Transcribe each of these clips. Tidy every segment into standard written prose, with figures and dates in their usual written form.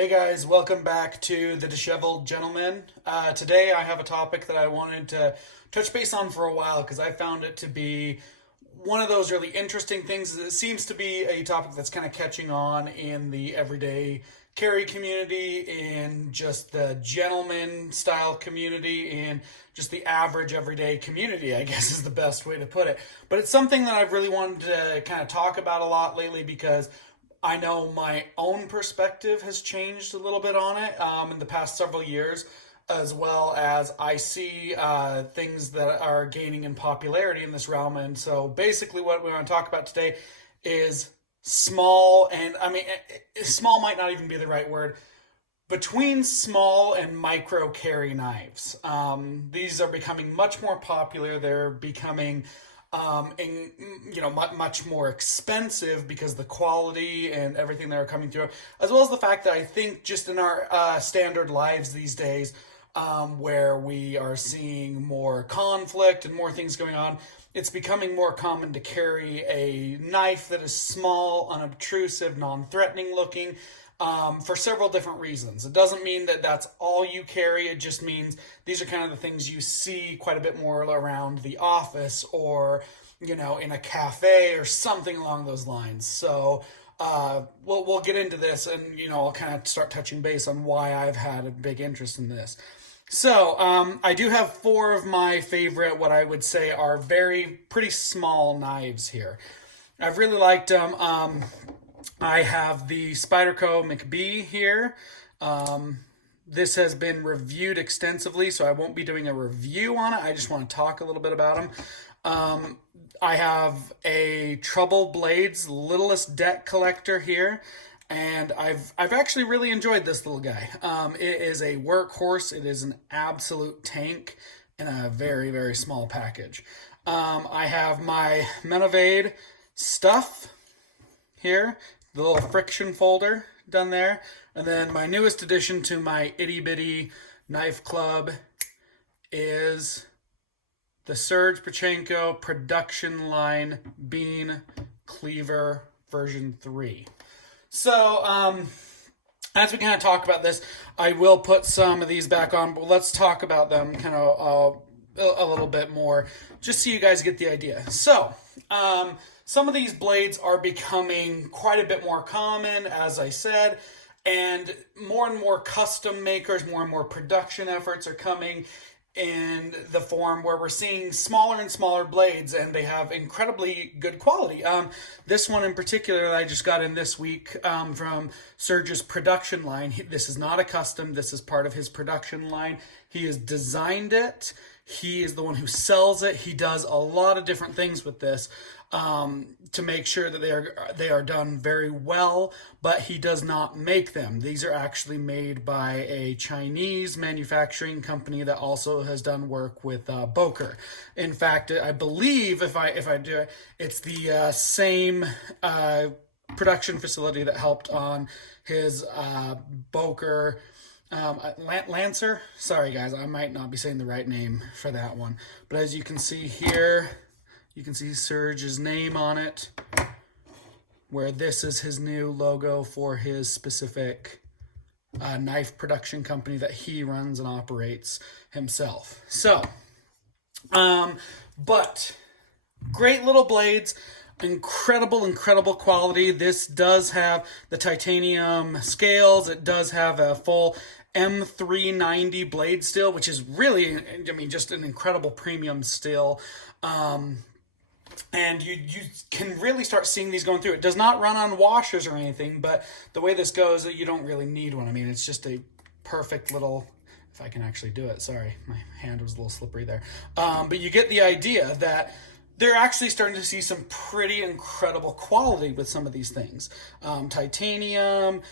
Hey guys, welcome back to The Disheveled Gentleman. Today I have a topic that I wanted to touch base on for a while because I found it to be one of those really interesting things. It seems to be a topic that's kind of catching on in the everyday carry community, in just the gentleman style community, and just the average everyday community, I guess is the best way to put it. But it's something that I've really wanted to kind of talk about a lot lately because I know my own perspective has changed a little bit on it in the past several years, as well as I see things that are gaining in popularity in this realm. And so basically, what we want to talk about today is small, and I mean, small might not even be the right word, between small and micro carry knives. These are becoming much more popular. They're becoming much more expensive because the quality and everything that are coming through, as well as the fact that I think just in our standard lives these days, where we are seeing more conflict and more things going on, it's becoming more common to carry a knife that is small, unobtrusive, non-threatening looking, for several different reasons. It doesn't mean that that's all you carry. It just means these are kind of the things you see quite a bit more around the office or, in a cafe or something along those lines. So we'll get into this, and, I'll kind of start touching base on why I've had a big interest in this. So I do have four of my favorite, what I would say are pretty small knives here. I've really liked them. I have the Spyderco McBee here. This has been reviewed extensively, so I won't be doing a review on it. I just want to talk a little bit about them. I have a Trouble Blades Littlest deck collector here, and I've actually really enjoyed this little guy. It is a workhorse. It is an absolute tank in a very, very small package. I have my Menovade S.T.U.F.F here, the little friction folder done there. And then my newest addition to my itty bitty knife club is the Serge production line Bean Cleaver version 3. So, as we kind of talk about this, I will put some of these back on, but let's talk about them kind of a little bit more, just so you guys get the idea. So, some of these blades are becoming quite a bit more common, as I said, and more custom makers, more and more production efforts are coming in the form where we're seeing smaller and smaller blades, and they have incredibly good quality. This one in particular that I just got in this week from Serge's production line. This is not a custom. This is part of his production line. He has designed it. He is the one who sells it. He does a lot of different things with this to make sure that they are done very well, but he does not make them. These are actually made by a Chinese manufacturing company that also has done work with Boker. In fact, I believe if I do it, it's the same production facility that helped on his Boker Lancer. Sorry guys, I might not be saying the right name for that one, but as you can see here, you can see Serge's name on it, where this is his new logo for his specific knife production company that he runs and operates himself. So, but great little blades, incredible quality. This does have the titanium scales. It does have a full M390 blade steel, which is really, just an incredible premium steel. And you can really start seeing these going through. It does not run on washers or anything, but the way this goes, you don't really need one. It's just a perfect little, if I can actually do it, sorry, my hand was a little slippery there. But you get the idea that they're actually starting to see some pretty incredible quality with some of these things. Titanium,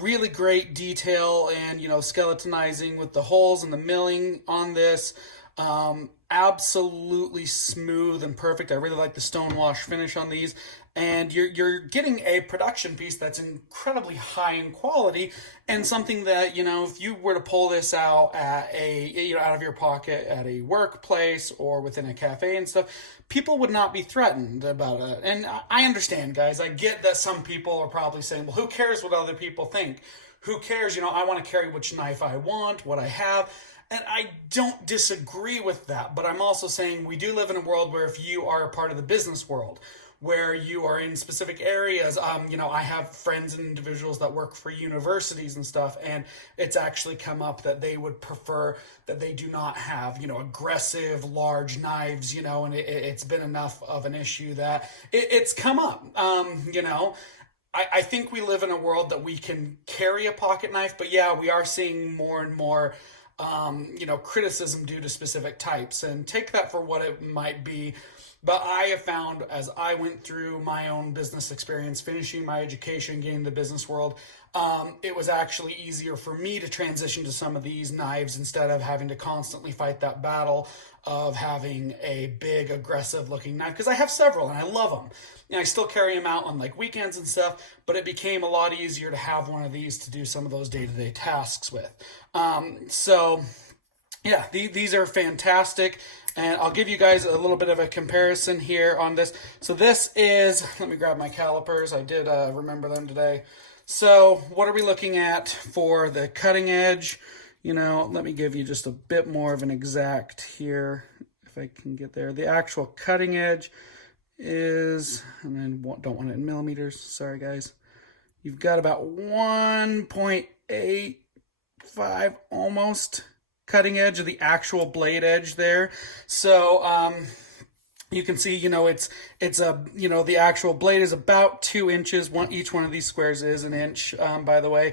really great detail and, skeletonizing with the holes and the milling on this. Absolutely smooth and perfect. I really like the stonewash finish on these. And you're getting a production piece that's incredibly high in quality, and something that, if you were to pull this out at out of your pocket at a workplace or within a cafe and stuff, people would not be threatened about it. And I understand, guys. I get that some people are probably saying, well, who cares what other people think? who cares? You know, I want to carry which knife I want, what I have. And I don't disagree with that, but I'm also saying we do live in a world where if you are a part of the business world, where you are in specific areas, you know, I have friends and individuals that work for universities and stuff, and it's actually come up that they would prefer that they do not have, you know, aggressive, large knives, you know, and it's been enough of an issue that it's come up, you know. I think we live in a world that we can carry a pocket knife, but yeah, we are seeing more and more you know, criticism due to specific types, and take that for what it might be. But I have found as I went through my own business experience, finishing my education, getting the business world, it was actually easier for me to transition to some of these knives instead of having to constantly fight that battle of having a big aggressive looking knife, because I have several and I love them. And I still carry them out on like weekends and stuff, but it became a lot easier to have one of these to do some of those day-to-day tasks with. So yeah, these are fantastic. And I'll give you guys a little bit of a comparison here on this. So this is, let me grab my calipers. I did remember them today. So what are we looking at for the cutting edge? You know, let me give you just a bit more of an exact here, if I can get there. The actual cutting edge is, and I don't want it in millimeters, sorry guys. You've got about 1.85 almost cutting edge of the actual blade edge there. So you can see, you know, it's a, you know, the actual blade is about 2 inches. Each one of these squares is an inch, by the way.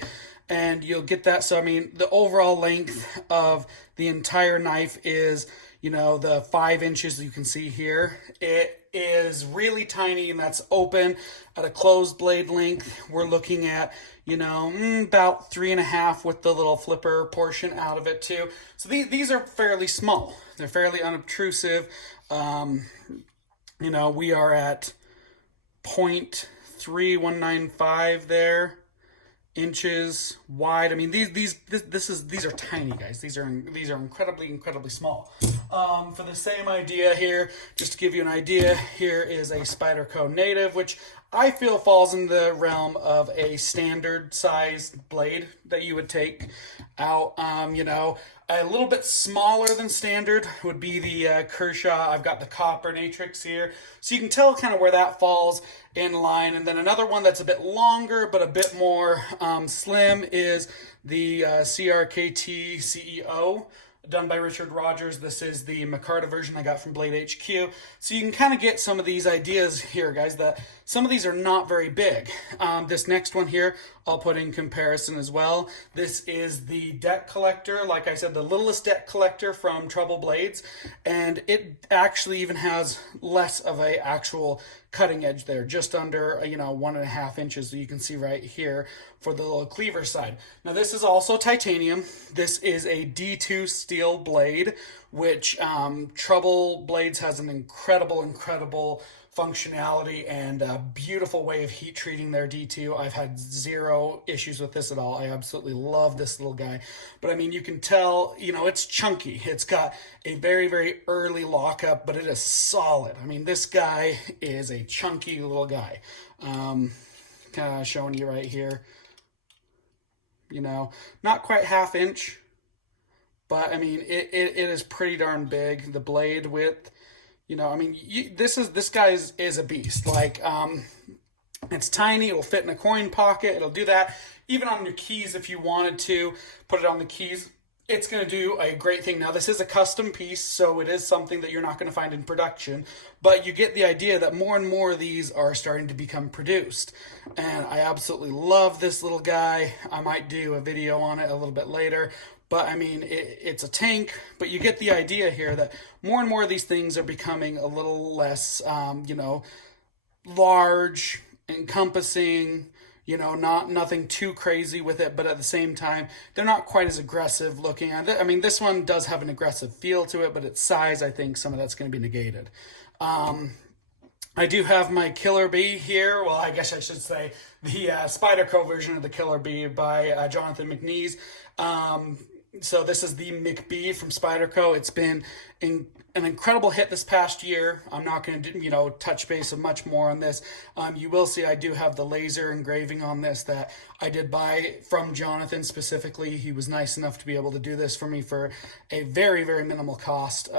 And you'll get that. So, I mean, the overall length of the entire knife is, you know, the 5 inches you can see here. It is really tiny, and that's open. At a closed blade length, we're looking at, you know, about 3.5 with the little flipper portion out of it too. So these are fairly small. They're fairly unobtrusive. You know, we are at 0.3195 there inches wide. I mean, these are tiny, guys. These are incredibly small. For the same idea here, just to give you an idea, here is a Spyderco Native, which I feel falls in the realm of a standard size blade that you would take out. You know, a little bit smaller than standard would be the Kershaw. I've got the copper Natrix here, so you can tell kind of where that falls in line. And then another one that's a bit longer but a bit more slim is the CRKT CEO, done by Richard Rogers. This is the micarta version I got from Blade HQ. So you can kind of get some of these ideas here, guys, that some of these are not very big. This next one here, I'll put in comparison as well. This is the deck collector, like I said, the Littlest deck collector from Trouble Blades, and it actually even has less of a actual cutting edge there, just under, you know, 1.5 inches, that you can see right here for the little cleaver side. Now this is also titanium. This is a D2 steel blade, which Trouble Blades has an incredible functionality and a beautiful way of heat treating their D2. I've had zero issues with this at all. I absolutely love this little guy. But I mean, you can tell, you know, it's chunky. It's got a very early lockup, but it is solid. I mean, this guy is a chunky little guy. Kind of showing you right here. You know, not quite 1/2 inch, but I mean, it is pretty darn big. The blade width, you know, I mean, this guy is a beast. Like, it's tiny. It'll fit in a coin pocket. It'll do that. Even on your keys, if you wanted to put it on the keys, it's going to do a great thing. Now, this is a custom piece, so it is something that you're not going to find in production, but you get the idea that more and more of these are starting to become produced. And I absolutely love this little guy. I might do a video on it a little bit later. But I mean, it's a tank, but you get the idea here that more and more of these things are becoming a little less, you know, large, encompassing, you know, nothing too crazy with it, but at the same time, they're not quite as aggressive looking. I mean, this one does have an aggressive feel to it, but its size, I think some of that's going to be negated. I do have my Killer Bee here. Well, I guess I should say the Spyderco version of the Killer Bee by Jonathan McNees. So this is the McBee from Spyderco. It's been an incredible hit this past year. I'm not going to, touch base much more on this. You will see I do have the laser engraving on this that I did buy from Jonathan specifically. He was nice enough to be able to do this for me for a very, very minimal cost,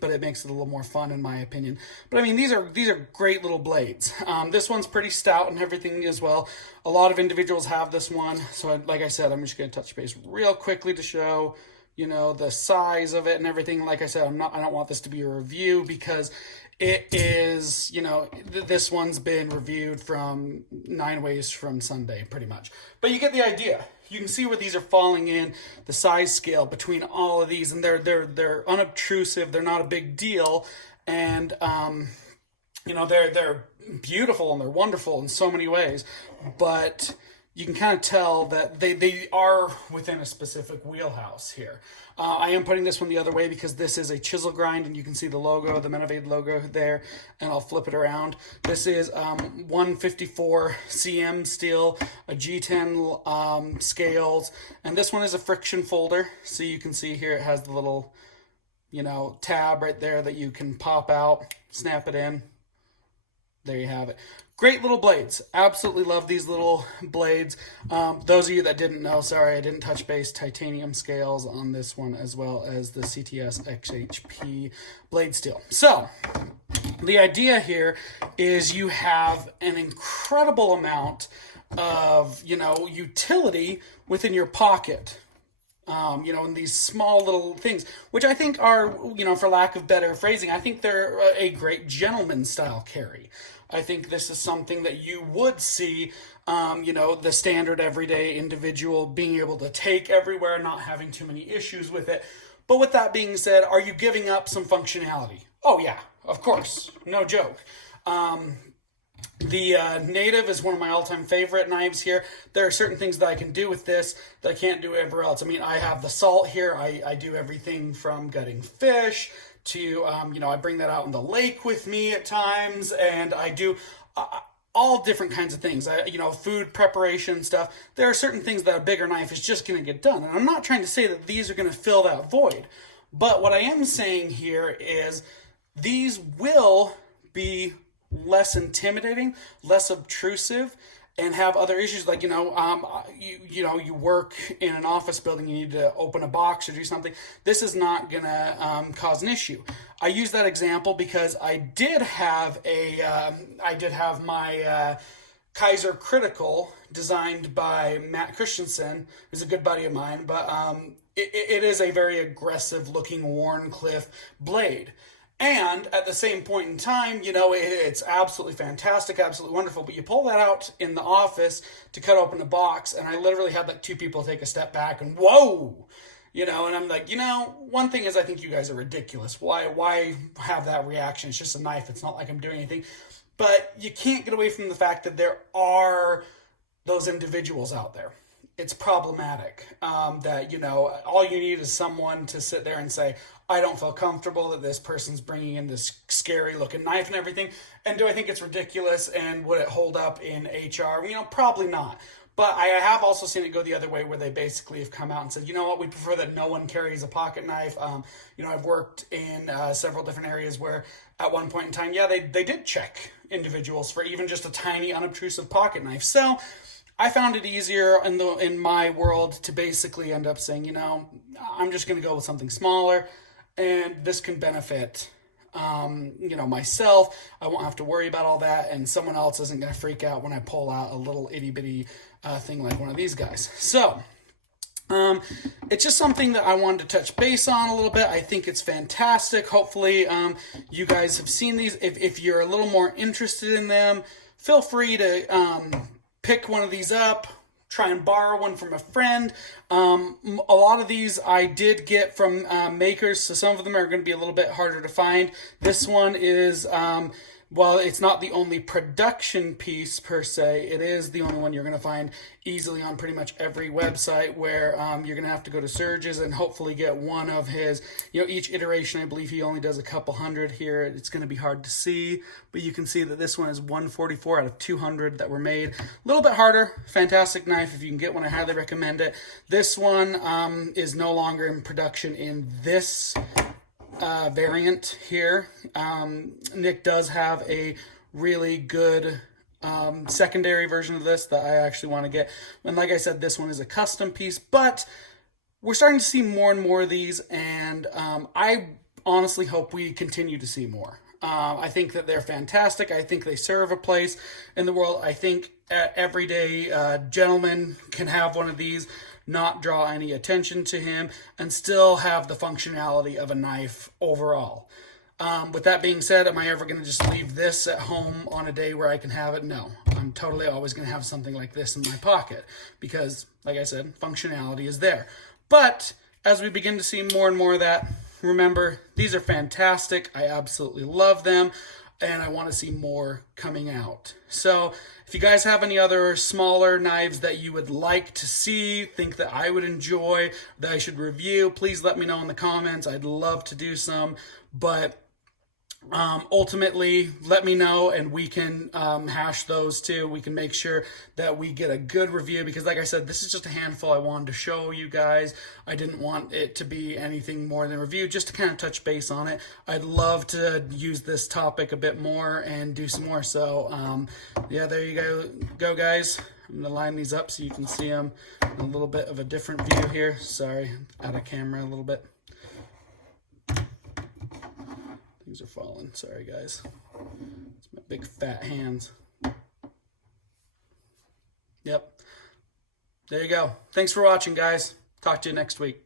but it makes it a little more fun in my opinion. But I mean, these are great little blades. This one's pretty stout and everything as well. A lot of individuals have this one. So like I said, I'm just going to touch base real quickly to show the size of it and everything. Like I said, I don't want this to be a review because it is, this one's been reviewed from 9 ways from Sunday pretty much. But you get the idea. You can see where these are falling in the size scale between all of these, and they're unobtrusive. They're not a big deal, and they're beautiful and they're wonderful in so many ways, but you can kind of tell that they are within a specific wheelhouse here. I am putting this one the other way because this is a chisel grind, and you can see the logo, the Menovade logo there, and I'll flip it around. This is 154 cm steel, a G10 scales, and this one is a friction folder. So you can see here it has the little, tab right there that you can pop out, snap it in. There you have it. Great little blades. Absolutely love these little blades. Those of you that didn't know, sorry, I didn't touch base, titanium scales on this one as well as the CTS XHP blade steel. So the idea here is you have an incredible amount of, utility within your pocket. In these small little things, which I think are, for lack of better phrasing, I think they're a great gentleman style carry. I think this is something that you would see, the standard everyday individual being able to take everywhere, not having too many issues with it. But with that being said, are you giving up some functionality? Oh yeah, of course, no joke. The Native is one of my all-time favorite knives here. There are certain things that I can do with this that I can't do everywhere else. I mean, I have the salt here. I do everything from gutting fish to, I bring that out in the lake with me at times, and I do all different kinds of things. Food preparation stuff. There are certain things that a bigger knife is just going to get done. And I'm not trying to say that these are going to fill that void. But what I am saying here is these will be less intimidating, less obtrusive, and have other issues like, you work in an office building, you need to open a box or do something. This is not going to cause an issue. I use that example because I did have my Kaiser Critical designed by Matt Christensen, who's a good buddy of mine, but it is a very aggressive looking Wharncliffe blade. And at the same point in time, it's absolutely fantastic, absolutely wonderful. But you pull that out in the office to cut open a box, and I literally had like 2 people take a step back and whoa, and I'm like, one thing is I think you guys are ridiculous. Why have that reaction? It's just a knife. It's not like I'm doing anything. But you can't get away from the fact that there are those individuals out there. It's problematic that, all you need is someone to sit there and say, I don't feel comfortable that this person's bringing in this scary looking knife and everything. And do I think it's ridiculous? And would it hold up in HR? Probably not. But I have also seen it go the other way where they basically have come out and said, we prefer that no one carries a pocket knife. I've worked in several different areas where at one point in time, they did check individuals for even just a tiny unobtrusive pocket knife. So I found it easier in my world to basically end up saying, I'm just going to go with something smaller, and this can benefit, myself. I won't have to worry about all that, and someone else isn't going to freak out when I pull out a little itty bitty thing like one of these guys. So it's just something that I wanted to touch base on a little bit. I think it's fantastic. Hopefully you guys have seen these. If you're a little more interested in them, feel free to pick one of these up, try and borrow one from a friend. A lot of these I did get from makers, so some of them are going to be a little bit harder to find. This one is, while it's not the only production piece per se, it is the only one you're going to find easily on pretty much every website where you're going to have to go to Serge's and hopefully get one of his, each iteration. I believe he only does a couple hundred here. It's going to be hard to see, but you can see that this one is 144 out of 200 that were made. A little bit harder. Fantastic knife. If you can get one, I highly recommend it. This one is no longer in production in this variant here. Nick does have a really good secondary version of this that I actually want to get. And like I said, this one is a custom piece, but we're starting to see more and more of these, and I honestly hope we continue to see more. I think that they're fantastic. I think they serve a place in the world. I think everyday gentleman can have one of these, not draw any attention to him, and still have the functionality of a knife overall. With that being said, am I ever going to just leave this at home on a day where I can have it? No. I'm totally always going to have something like this in my pocket because, like I said, functionality is there. But as we begin to see more and more of that, remember, these are fantastic. I absolutely love them, and I want to see more coming out. So if you guys have any other smaller knives that you would like to see, think that I would enjoy, that I should review, please let me know in the comments. I'd love to do some, but ultimately, let me know and we can hash those too. We can make sure that we get a good review because, like I said, this is just a handful I wanted to show you guys. I didn't want it to be anything more than a review, just to kind of touch base on it. I'd love to use this topic a bit more and do some more. So, yeah, there you go, guys. I'm going to line these up so you can see them in a little bit of a different view here. Sorry, out of camera a little bit. Things are falling. Sorry, guys. It's my big fat hands. Yep. There you go. Thanks for watching, guys. Talk to you next week.